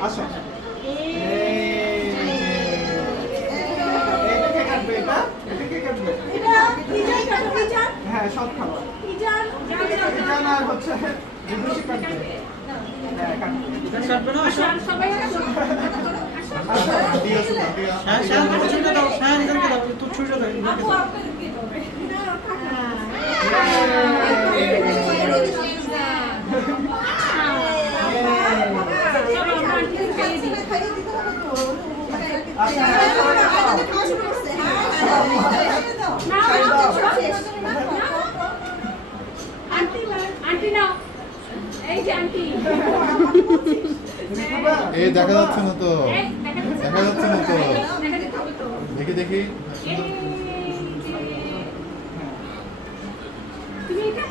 আসো হ্যাঁ সব খাবার আর হচ্ছে বিদেশি কাটবে হ্যাঁ কাটবে না সবাই এই দেখা যাচ্ছে না তো, দেখা যাচ্ছে না তো, দেখি দেখি। তুমি এটা